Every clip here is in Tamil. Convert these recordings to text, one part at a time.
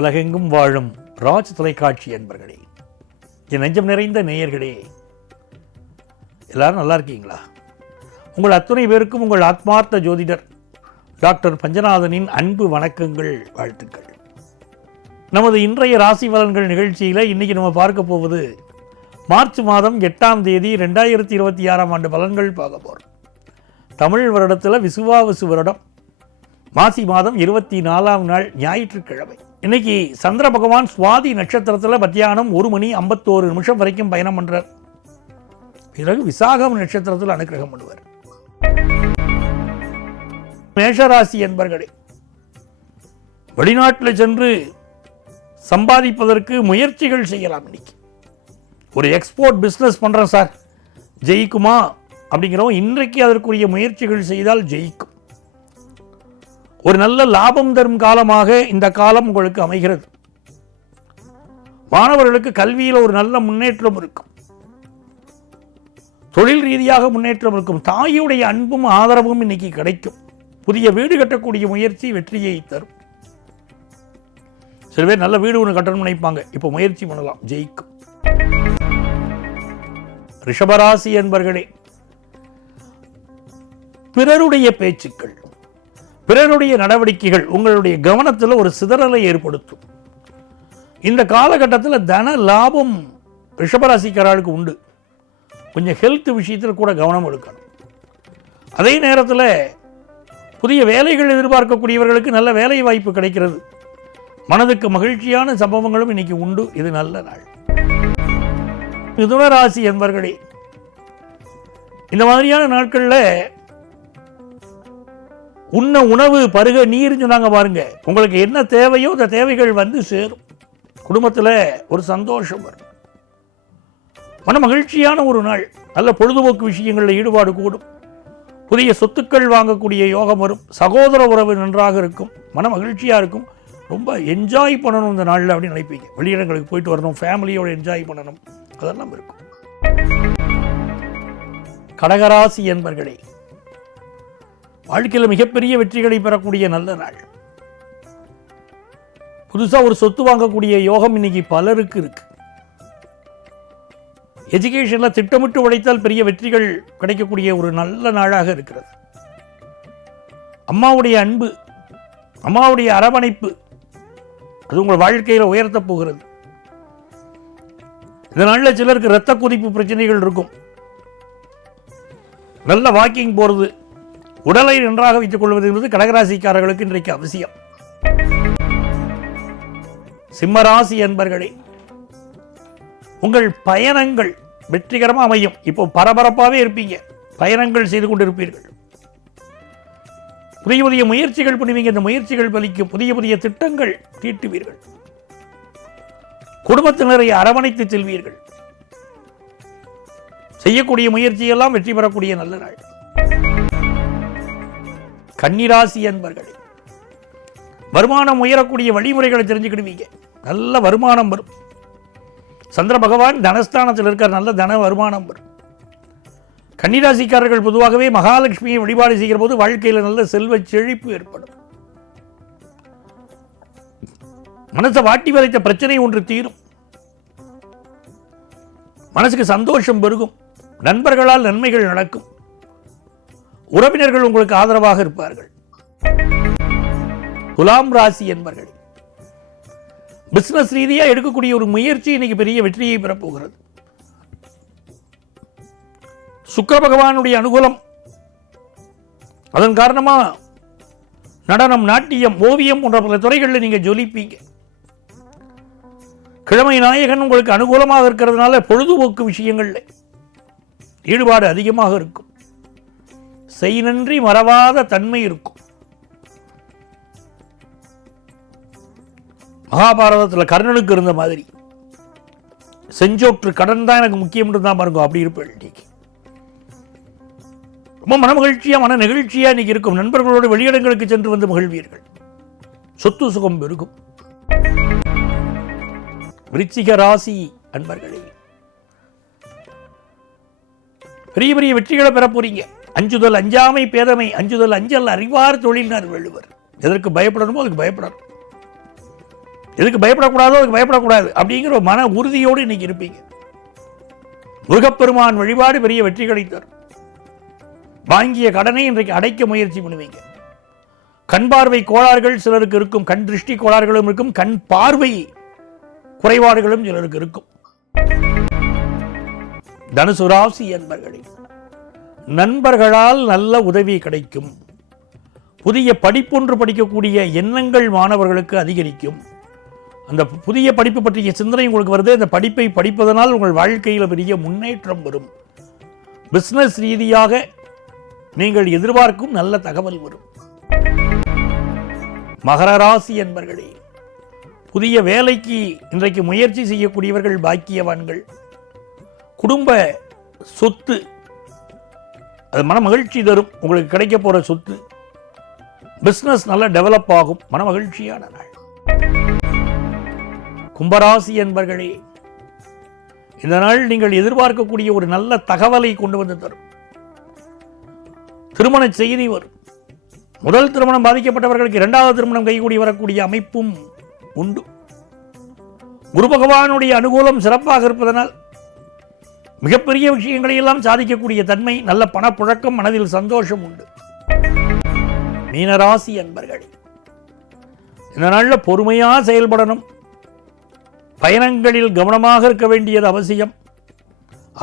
உலகெங்கும் வாழும் ராஜ் தொலைக்காட்சி அன்பர்களே, என் நெஞ்சம் நிறைந்த நேயர்களே, எல்லாரும் நல்லா இருக்கீங்களா? உங்கள் அத்துணை பேருக்கும் உங்கள் ஆத்மார்த்த ஜோதிடர் டாக்டர் பஞ்சநாதனின் அன்பு வணக்கங்கள், வாழ்த்துக்கள். நமது இன்றைய ராசி பலன்கள் நிகழ்ச்சியில் இன்றைக்கி நம்ம பார்க்க போவது மார்ச் மாதம் 8ஆம் தேதி 2026ஆம் ஆண்டு பலன்கள் பார்க்க போகிறோம். தமிழ் வருடத்தில் விசுவாவசு வருடம் மாசி மாதம் 24ஆம் நாள் ஞாயிற்றுக்கிழமை. இன்னைக்கு சந்திர பகவான் சுவாதி நட்சத்திரத்தில் மத்தியானம் 1:51 வரைக்கும் பயணம் பண்றார். பிறகு விசாகம் நட்சத்திரத்தில் அனுக்கிரகம் பண்ணுவார். மேஷராசி என்பர்களே, வெளிநாட்டில் சென்று சம்பாதிப்பதற்கு முயற்சிகள் செய்யலாம். இன்னைக்கு ஒரு எக்ஸ்போர்ட் பிஸ்னஸ் பண்றேன் சார், ஜெயிக்குமா அப்படிங்கிறவங்க இன்றைக்கு அதற்குரிய முயற்சிகள் செய்தால் ஜெயிக்கும். ஒரு நல்ல லாபம் தரும் காலமாக இந்த காலம் உங்களுக்கு அமைகிறது. மாணவர்களுக்கு கல்வியில் ஒரு நல்ல முன்னேற்றம் இருக்கும். தொழில் ரீதியாக முன்னேற்றம் இருக்கும். தாயுடைய அன்பும் ஆதரவும் இன்னைக்கு கிடைக்கும். புதிய வீடு கட்டக்கூடிய முயற்சி வெற்றியை தரும். சில பேர் நல்ல வீடு ஒன்று கட்டணும்னு நினைப்பாங்க, இப்போ முயற்சி பண்ணலாம், ஜெயிக்கும். ரிஷபராசி என்பர்களே, பிறருடைய பேச்சுக்கள், பிறருடைய நடவடிக்கைகள் உங்களுடைய கவனத்தில் ஒரு சிதறலை ஏற்படுத்தும். இந்த காலகட்டத்தில் தன லாபம் ரிஷபராசிக்காரர்களுக்கு உண்டு. கொஞ்சம் ஹெல்த் விஷயத்தில் கூட கவனம் எடுக்கணும். அதே நேரத்தில் புதிய வேலைகள் எதிர்பார்க்கக்கூடியவர்களுக்கு நல்ல வேலை வாய்ப்பு கிடைக்கிறது. மனதுக்கு மகிழ்ச்சியான சம்பவங்களும் இன்னைக்கு உண்டு. இது நல்ல நாள். மிதுன ராசி என்பர்களே, இந்த மாதிரியான நாட்களில் உண்ண உணவு பருக நீர் சொன்னாங்க பாருங்க. உங்களுக்கு என்ன தேவையோ அந்த தேவைகள் வந்து சேரும். குடும்பத்தில் ஒரு சந்தோஷம் வரும். மன மகிழ்ச்சியான ஒரு நாள். நல்ல பொழுதுபோக்கு விஷயங்களில் ஈடுபாடு கூடும். புதிய சொத்துக்கள் வாங்கக்கூடிய யோகம் வரும். சகோதர உறவு நன்றாக இருக்கும். மன மகிழ்ச்சியாக இருக்கும். ரொம்ப என்ஜாய் பண்ணணும் இந்த நாளில் அப்படின்னு நினைப்பீங்க. வெளியிடங்களுக்கு போயிட்டு வரணும், ஃபேமிலியோடு என்ஜாய் பண்ணணும், அதெல்லாம் இருக்கும். கடகராசி என்பர்களே, வாழ்க்கையில் மிகப்பெரிய வெற்றிகளை பெறக்கூடிய நல்ல நாள். புதுசாக ஒரு சொத்து வாங்கக்கூடிய யோகம் இன்னைக்கு பலருக்கு இருக்கு. எஜுகேஷனில் திட்டமிட்டு உழைத்தால் பெரிய வெற்றிகள் கிடைக்கக்கூடிய ஒரு நல்ல நாளாக இருக்கிறது. அம்மாவுடைய அன்பு, அம்மாவுடைய அரவணைப்பு, அது உங்கள் வாழ்க்கையில் உயர்த்த போகிறது. இந்த நாளில் சிலருக்கு இரத்த கொதிப்பு பிரச்சனைகள் இருக்கும். நல்ல வாக்கிங் போகிறது, உடலை நன்றாக வைத்துக் கொள்வது என்பது கடகராசிக்காரர்களுக்கு இன்றைக்கு அவசியம். சிம்மராசி என்பர்களே, உங்கள் பயணங்கள் வெற்றிகரமாக அமையும். இப்போ பரபரப்பாகவே இருப்பீங்க. பயணங்கள் செய்து கொண்டிருப்பீர்கள். புதிய புதிய முயற்சிகள் பண்ணுவீங்க. இந்த முயற்சிகள் பலிக்கும். புதிய புதிய திட்டங்கள் தீட்டுவீர்கள். குடும்பத்தினரை அரவணைத்து செல்வீர்கள். செய்யக்கூடிய முயற்சியெல்லாம் வெற்றி பெறக்கூடிய நல்ல நாள். கன்னிராசி என்பர்களே, வருமானம் உயரக்கூடிய வழிமுறைகளை தெரிஞ்சுக்கிடுவீங்க. நல்ல வருமானம் வரும். சந்திர பகவான் தனஸ்தானத்தில் இருக்கிற நல்ல தன வருமானம் வரும். கன்னிராசிக்காரர்கள் பொதுவாகவே மகாலட்சுமியை வழிபாடு செய்கிற போது வாழ்க்கையில் நல்ல செல்வ செழிப்பு ஏற்படும். மனசை வாட்டி வதைத்த பிரச்சனை ஒன்று தீரும். மனசுக்கு சந்தோஷம் பெருகும். நண்பர்களால் நன்மைகள் நடக்கும். உறவினர்கள் உங்களுக்கு ஆதரவாக இருப்பார்கள். துலாம் ராசி என்பர்களே, பிசினஸ் ரீதியாக எடுக்கக்கூடிய ஒரு முயற்சி இன்னைக்கு பெரிய வெற்றியை பெறப்போகிறது. சுக்கிர பகவானுடைய அனுகூலம், அதன் காரணமா நடனம், நாட்டியம், ஓவியம் போன்ற பல துறைகளில் நீங்க ஜொலிப்பீங்க. கிழமை நாயகன் உங்களுக்கு அனுகூலமாக இருக்கிறதுனால பொழுதுபோக்கு விஷயங்கள்ல ஈடுபாடு அதிகமாக இருக்கும். செய் நன்றி மறவாத தன்மை இருக்கும். மகாபாரதத்தில் கர்ணனுக்கு இருந்த மாதிரி செஞ்சோற்று கடன் தான் எனக்கு முக்கியம் தான் பாருங்க, அப்படி இருப்பேன். இன்னைக்கு ரொம்ப மன மகிழ்ச்சியா, மன நெகிழ்ச்சியா இன்னைக்கு இருக்கும். நண்பர்களோடு வெளியிடங்களுக்கு சென்று வந்து மகிழ்வீர்கள். சொத்து சுகம் பெருகும். விருச்சிக ராசி அன்பர்களே, பெரிய பெரிய வெற்றிகளை பெற போறீங்க. அஞ்சுதல் அஞ்சாமை பேதமை, அஞ்சுதல் அஞ்சல் அறிவார் தொழில்னார் வள்ளுவர். எதற்கு பயப்படணுமோ அதுக்கு பயப்படணும். எதுக்கு பயப்படக்கூடாதோ அதுக்கு பயப்படக்கூடாது அப்படிங்கிற ஒரு மன உறுதியோடு இன்னைக்கு இருப்பீங்க. முருகப்பெருமான் வழிபாடு பெரிய வெற்றிகளை தரும். வாங்கிய கடனை இன்றைக்கு அடைக்க முயற்சி பண்ணுவீங்க. கண் பார்வை கோளாறுகள் சிலருக்கு இருக்கும், கண் திருஷ்டி கோளாறுகளும் இருக்கும், கண் பார்வை குறைபாடுகளும் சிலருக்கு இருக்கும். தனுசு ராசி என்பர்களே, நண்பர்களால் நல்ல உதவி கிடைக்கும். புதிய படிப்பொன்று படிக்கக்கூடிய எண்ணங்கள் மாணவர்களுக்கு அதிகரிக்கும். அந்த புதிய படிப்பு பற்றிய சிந்தனை உங்களுக்கு வருது. அந்த படிப்பை படிப்பதனால் உங்கள் வாழ்க்கையில் பெரிய முன்னேற்றம் வரும். பிசினஸ் ரீதியாக நீங்கள் எதிர்பார்க்கும் நல்ல தகவல் வரும். மகர ராசி என்பர்களே, புதிய வேலைக்கு இன்றைக்கு முயற்சி செய்யக்கூடியவர்கள் பாக்கியவான்கள். குடும்ப சொத்து அது மன மகிழ்ச்சி தரும். உங்களுக்கு கிடைக்க போற சொத்து, பிசினஸ் நல்லா டெவலப் ஆகும். மன மகிழ்ச்சியான நாள். கும்பராசி என்பர்களே, இந்த நாள் நீங்கள் எதிர்பார்க்கக்கூடிய ஒரு நல்ல தகவலை கொண்டு வந்து தரும். திருமண செய்தி வரும். முதல் திருமணம் பாதிக்கப்பட்டவர்களுக்கு இரண்டாவது திருமணம் கைகூடி வரக்கூடிய அமைப்பும் உண்டு. குரு பகவானுடைய அனுகூலம் சிறப்பாக இருப்பதனால் மிகப்பெரிய விஷயங்களை எல்லாம் சாதிக்கக்கூடிய தன்மை, நல்ல பணப்புழக்கம், மனதில் சந்தோஷம் உண்டு. மீனராசி என்பர்களே, இந்த நாளில் பொறுமையாக செயல்படணும். பயணங்களில் கவனமாக இருக்க வேண்டியது அவசியம்.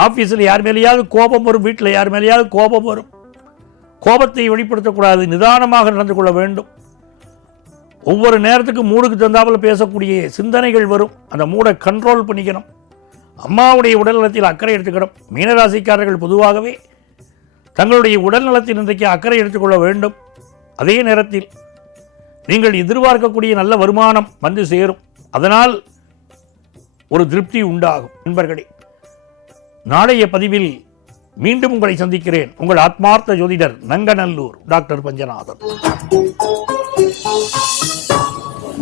ஆஃபீஸில் யார் மேலேயாவது கோபம் வரும், வீட்டில் யார் மேலேயாவது கோபம் வரும். கோபத்தை வெளிப்படுத்தக்கூடாது, நிதானமாக நடந்து கொள்ள வேண்டும். ஒவ்வொரு நேரத்துக்கு மூடுக்கு தந்தாமல் பேசக்கூடிய சிந்தனைகள் வரும். அந்த மூடை கண்ட்ரோல் பண்ணிக்கணும். அம்மாவுடைய உடல்நலத்தில் அக்கறை எடுத்துக்கணும். மீனராசிக்காரர்கள் பொதுவாகவே தங்களுடைய உடல்நலத்தில் இன்றைக்கு அக்கறை எடுத்துக்கொள்ள வேண்டும். அதே நேரத்தில் நீங்கள் எதிர்பார்க்கக்கூடிய நல்ல வருமானம் வந்து சேரும். அதனால் ஒரு திருப்தி உண்டாகும். நண்பர்களே, நாளைய பதிவில் மீண்டும் உங்களை சந்திக்கிறேன். உங்கள் ஆத்மார்த்த ஜோதிடர் நங்கநல்லூர் டாக்டர் பஞ்சநாதன்.